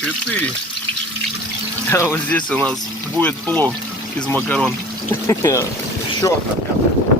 4. А вот здесь у нас будет плов из макарон. Що там?